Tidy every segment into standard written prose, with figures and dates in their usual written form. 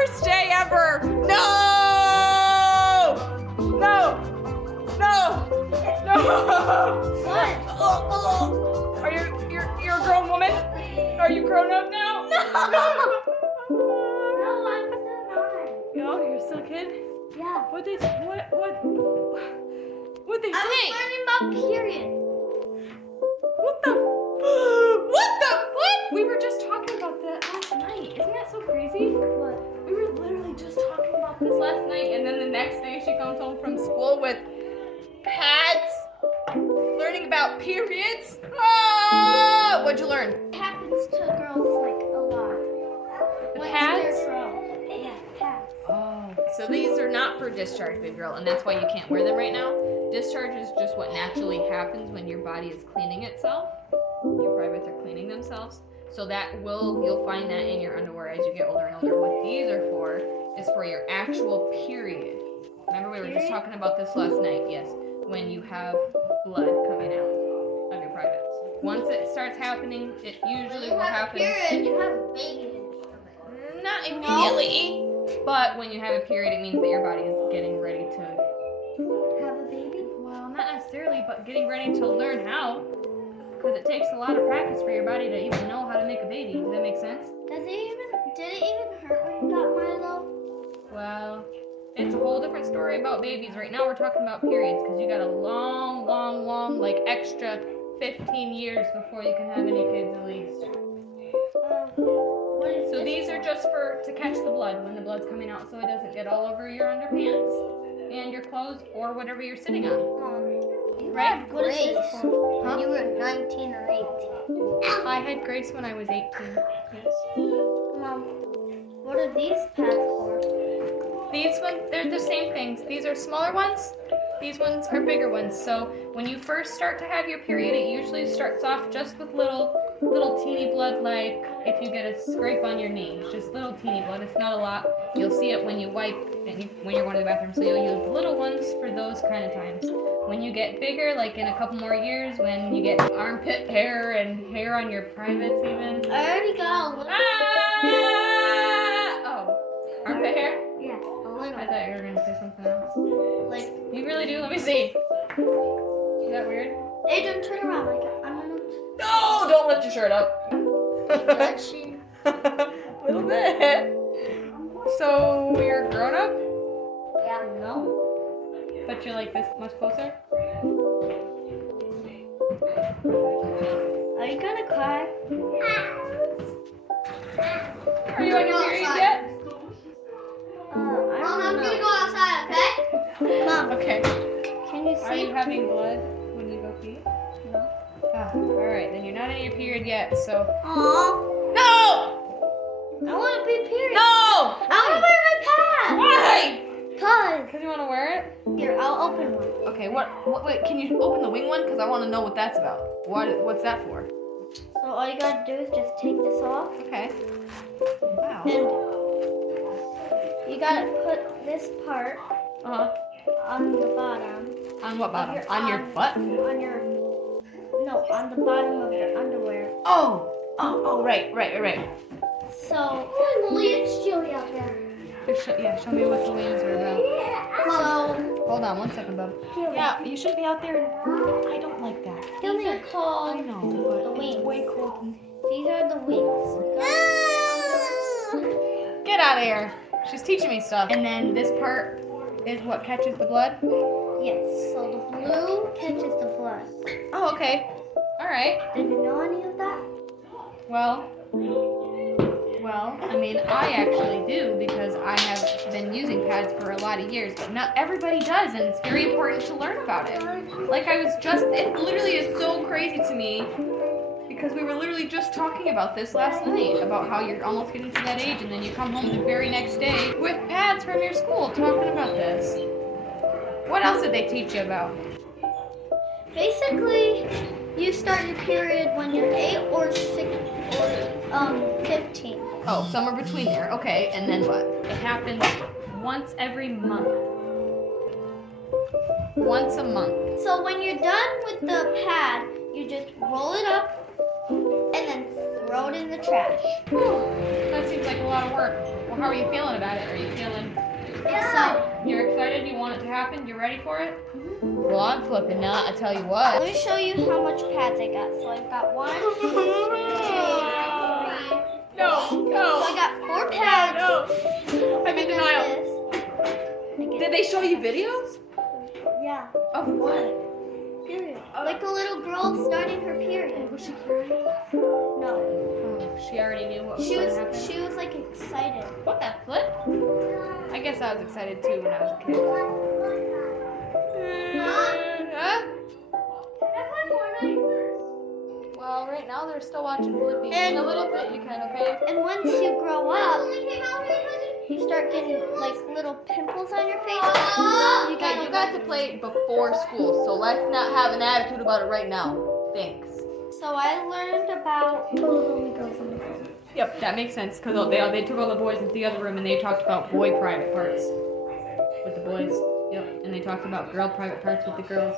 worst day ever. No! No! No! No! What? Are you're a grown woman? Are you grown up now? No, I'm still not. Oh, you're still a kid? Yeah. What they say? I was learning about periods. What the? What? We were just talking about that last night. Isn't that so crazy? What? We were literally just talking about this last night, and then the next day she comes home from school with pads, learning about periods. Oh, what'd you learn? It happens to girls like a lot. The Once pads? they're grown. Yeah, pads. Oh, so these are not for discharge, big girl, and that's why you can't wear them right now. Discharge is just what naturally happens when your body is cleaning itself. Your privates are cleaning themselves. So you'll find that in your underwear as you get older and older. What these are for is for your actual period. Remember we were just talking about this last night, yes. When you have blood coming out of your privates. Once it starts happening, it usually will happen. Period, you have a baby in your stomach. Not immediately, but when you have a period, it means that your body is getting ready to, Have a baby? well, not necessarily, but getting ready to learn how. Because it takes a lot of practice for your body to even know how to make a baby. Does that make sense? Did it even hurt when you got Milo? Well, it's a whole different story about babies. Right now we're talking about periods because you got a long, like extra 15 years before you can have any kids at least. What is So this these are just to catch the blood when the blood's coming out so it doesn't get all over your underpants and your clothes or whatever you're sitting on. Right? What is this for? Huh? You were 19 or 18. I had Grace when I was 18. Yes. Mom, what are these pads for? These ones, they're the same things. These are smaller ones. These ones are bigger ones. So when you first start to have your period, it usually starts off just with little teeny blood, like if you get a scrape on your knee. It's just little teeny blood. It's not a lot. You'll see it when you wipe and when you're going to the bathroom. So you'll use the little ones for those kind of times. When you get bigger, like in a couple more years, when you get armpit hair and hair on your privates even. I already got a little. Oh, armpit hair? Yeah, a I little. thought you were going to say something else. Like, You really do? Let me see. Is that weird? Adrian, turn around. Like, I'm gonna. No! Don't lift your shirt up. Does she? A little bit. So you're grown up, Yeah, no. but you're like this much closer? Are you gonna cry? Are you on your period yet? I don't know. I'm gonna go outside, okay? Mom, Okay. can you Are see? you having blood when you go pee? No. Ah, alright, then you're not in your period yet, so. Aww. No! I want to be period. No! I want to wear my pad. Why? Cause Because you want to wear it? here, I'll open one. Okay, wait, can you open the wing one? Because I want to know what that's about. What's that for? So all you gotta do is just take this off, Okay. Wow. and you gotta put this part Uh-huh. on the bottom. On what bottom? your On your arm. butt? On the bottom of your underwear. Oh, right. So, Lily, it's chilly out there. Show me what the wings are about. So, Hold on 1 second, bub. Yeah, you should be out there. I don't like that. these are I called know, the but it's wings. way cold. These are the wings. Get out of here. She's teaching me stuff. And then this part is what catches the blood? Yes. So the blue catches the blood. Oh, okay. All right. Did you know any of that? Well, I mean, I actually do because I have been using pads for a lot of years, but not everybody does, and it's very important to learn about it. Like it literally is so crazy to me because we were literally just talking about this last night, about how you're almost getting to that age and then you come home the very next day with pads from your school talking about this. What else did they teach you about? Basically, you start your period when you're 8 or 6 or 15. Oh, somewhere between there. Okay, and then what? It happens once every month. Once a month. So when you're done with the pad, you just roll it up and then throw it in the trash. Whew, that seems like a lot of work. Well, how are you feeling about it? Are you feeling Excited. You're excited? You want it to happen? You ready for it? Well, I'm flipping out. I tell you what. Let me show you how much pads I got. So I've got 1, 2, 3. No. So I got 4 pads. No. I'm in denial. Did they show you videos? Yeah. Of what? Period. Like a little girl starting her period. Was she crying? No. Oh, she already knew what was She going was to happen. she was like excited. What the flip? I guess I was excited too when I was a kid. Huh? Well, right now they're still watching Blippi. And- In a little bit, you can, okay? And once you grow up, you start getting like little pimples on your face. Okay, you got to play before school, so let's not have an attitude about it right now. Thanks. So I learned about girls. Yep, that makes sense, because they took all the boys into the other room and they talked about boy private parts with the boys. Yep, and they talked about girl private parts with the girls.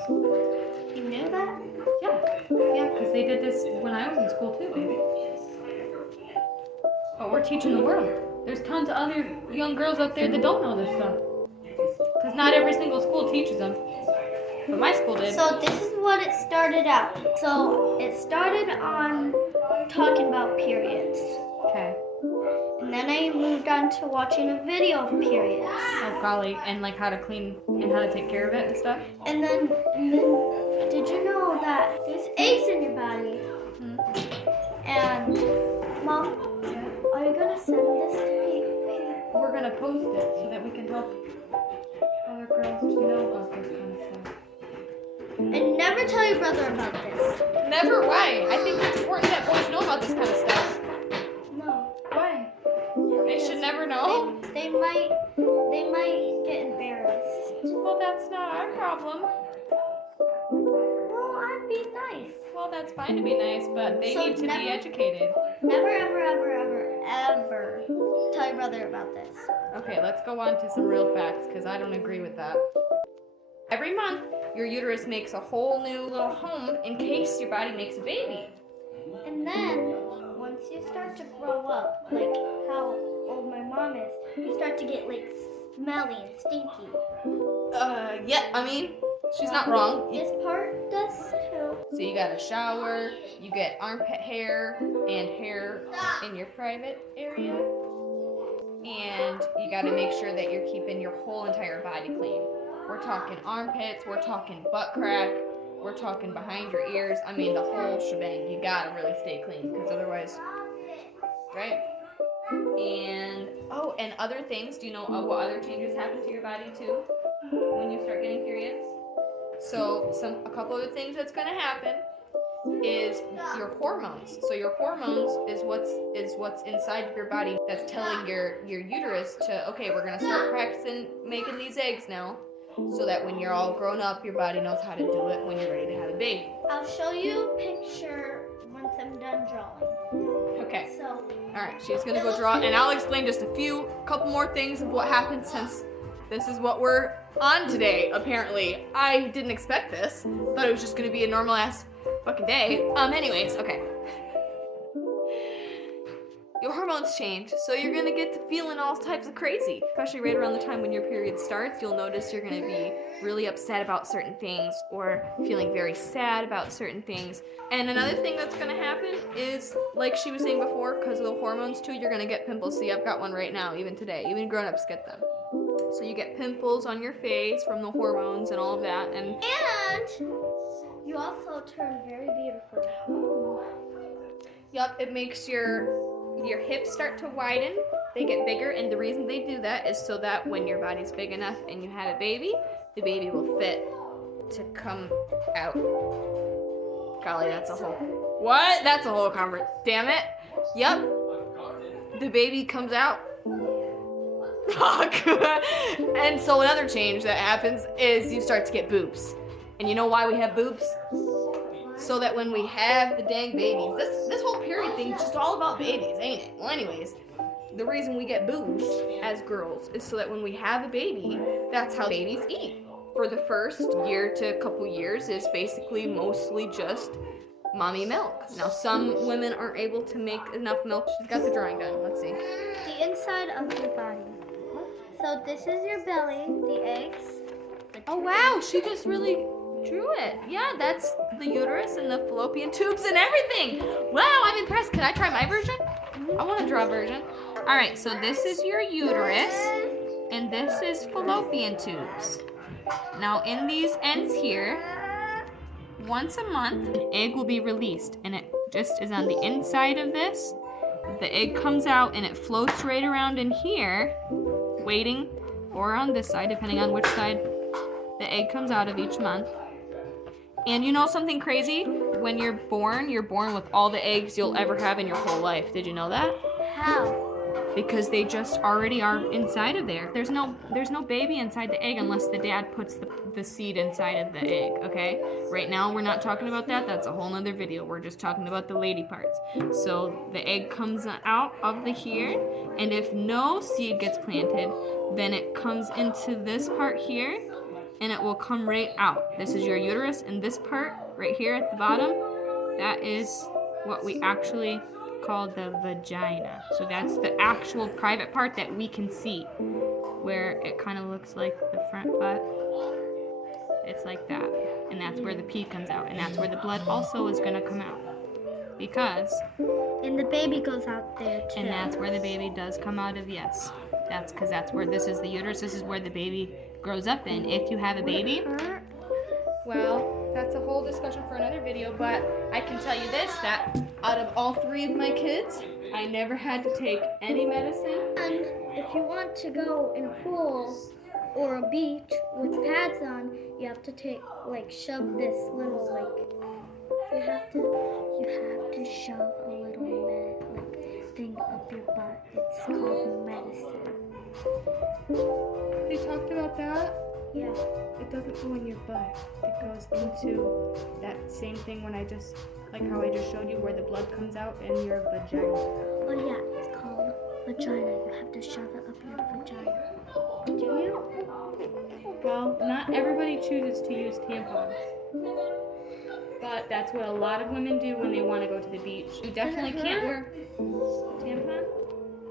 You knew that? Yeah, because they did this when I was in school too, baby. But we're teaching the world. There's tons of other young girls out there that don't know this stuff. Because not every single school teaches them. But my school did. So this is what it started out. So it started on talking about periods. Okay. And then I moved on to watching a video of periods. Oh golly, and like how to clean and how to take care of it and stuff. And then did you know that there's eggs in your body? And Mom, are you gonna send this to me? We're gonna post it so that we can help other girls to know about this kind of stuff. And never tell your brother about this. Never. Why? I think it's important that boys know about this kind of stuff. No. Why? They should never know. They might get embarrassed. Well, that's not our problem. Well, I'd be nice. Well, that's fine to be nice, but they So need to be never- educated. Never, ever tell your brother about this. Okay, let's go on to some real facts, because I don't agree with that. Every month, your uterus makes a whole new little home in case your body makes a baby. And then, once you start to grow up, like how old my mom is, you start to get like smelly and stinky. Yeah, I mean, she's not wrong. This part does too. So you gotta shower, you get armpit hair and hair in your private area. And you gotta make sure that you're keeping your whole entire body clean. We're talking armpits, we're talking butt crack, we're talking behind your ears. I mean, the whole shebang. You gotta really stay clean, because otherwise, right? And, oh, and other things. Do you know what other changes happen to your body too when you start getting periods? So, a couple other things that's gonna happen is your hormones. So your hormones is what's inside of your body that's telling your uterus to, okay, we're gonna start practicing making these eggs now, so that when you're all grown up, your body knows how to do it when you're ready to have a baby. I'll show you a picture once I'm done drawing. Okay. So, All right. She's gonna go draw, and I'll explain just a couple more things of what happened since this is what we're on today. Apparently, I didn't expect this. Thought it was just gonna be a normal ass fucking day. Anyways, okay. Your hormones change, so you're gonna get to feeling all types of crazy. Especially right around the time when your period starts, you'll notice you're gonna be really upset about certain things or feeling very sad about certain things. And another thing that's gonna happen is, like she was saying before, because of the hormones too, you're gonna get pimples. See, I've got one right now, even today. Even grown-ups get them. So you get pimples on your face from the hormones and all of that, and you also turn very beautiful. yup, it makes your hips start to widen. They get bigger, and the reason they do that is so that when your body's big enough and you had a baby, the baby will fit to come out. Golly, that's a whole... What? That's a whole conversation. Damn it. Yup. The baby comes out. Fuck. And so another change that happens is you start to get boobs. And you know why we have boobs? So that when we have the dang babies, this whole period thing is just all about babies, ain't it? Well, anyways, the reason we get boobs as girls is so that when we have a baby, that's how babies eat. For the first year to a couple years is basically mostly just mommy milk. Now, some women aren't able to make enough milk. She's got the drawing done. Let's see. The inside of your body. So this is your belly, the eggs. Oh, wow. She just really drew it. Yeah, that's the uterus and the fallopian tubes and everything. Wow, I'm impressed. Can I try my version? I want to draw a version. All right, so this is your uterus, and this is fallopian tubes. Now, in these ends here, once a month, an egg will be released, and it just is on the inside of this. The egg comes out, and it floats right around in here, waiting, or on this side, depending on which side the egg comes out of each month. And you know something crazy? When you're born with all the eggs you'll ever have in your whole life. Did you know that? How? Because they just already are inside of there. There's no baby inside the egg unless the dad puts the seed inside of the egg, okay? Right now we're not talking about that. That's a whole nother video. We're just talking about the lady parts. So the egg comes out of the here, and if no seed gets planted, then it comes into this part here, and it will come right out. This is your uterus, and this part right here at the bottom, that is what we actually call the vagina. So that's the actual private part that we can see, where it kind of looks like the front butt. It's like that, and that's where the pee comes out, and that's where the blood also is going to come out, because And the baby goes out there too. and that's where the baby does come out of. Yes, that's because that's where this is the uterus. This is where the baby grows up in. If you have a baby, well, that's a whole discussion for another video, but I can tell you this, that out of all 3 of my kids, I never had to take any medicine. And if you want to go in a pool or a beach with pads on, you have to shove this little you have to shove a little thing up your butt. It's called medicine. They talked about that? Yeah. It doesn't go in your butt. It goes into that same thing when like how I just showed you, where the blood comes out in your vagina. Oh yeah, it's called vagina. You have to shove it up your vagina. Do you? Well, not everybody chooses to use tampons. But that's what a lot of women do when they want to go to the beach. You definitely can't wear a tampon.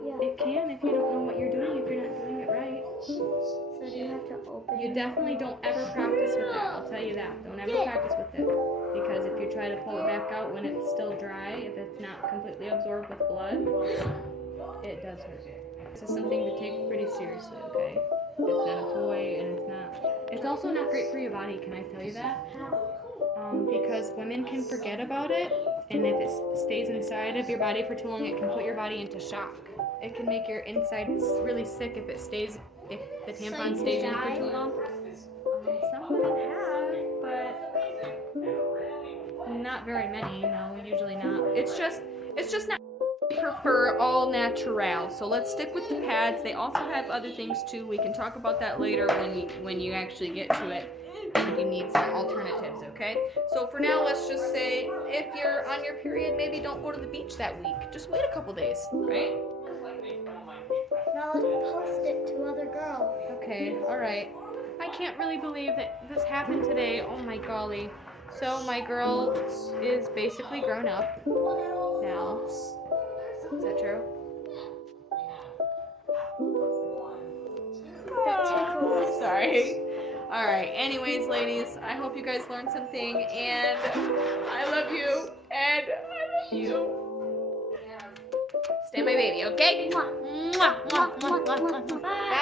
Yeah. It can if you don't know what you're doing, if you're not doing it right. So do you have to open You definitely don't ever practice with it. I'll tell you that. Don't ever practice with it. Because if you try to pull it back out when it's still dry, if it's not completely absorbed with blood, it does hurt. This is something to take pretty seriously, okay? It's not a toy, and it's also not great for your body, can I tell you that? Because women can forget about it, and if it stays inside of your body for too long, it can put your body into shock. It can make your insides really sick if the tampon stays in for too long. Some women have, but not very many. No, usually not. It's just not. We prefer all natural. So let's stick with the pads. They also have other things too. We can talk about that later when you actually get to it. And you need some alternatives, okay? So for now, let's just say if you're on your period, maybe don't go to the beach that week. Just wait a couple days, right? Now let's post it to other girls. Okay, all right. I can't really believe that this happened today. Oh my golly. So my girl is basically grown up now. Is that true? Sorry. All right. Anyways, ladies, I hope you guys learned something, and I love you, and I love you. Stay my baby, okay? Mwah, mwah, mwah, mwah, mwah, mwah. Bye.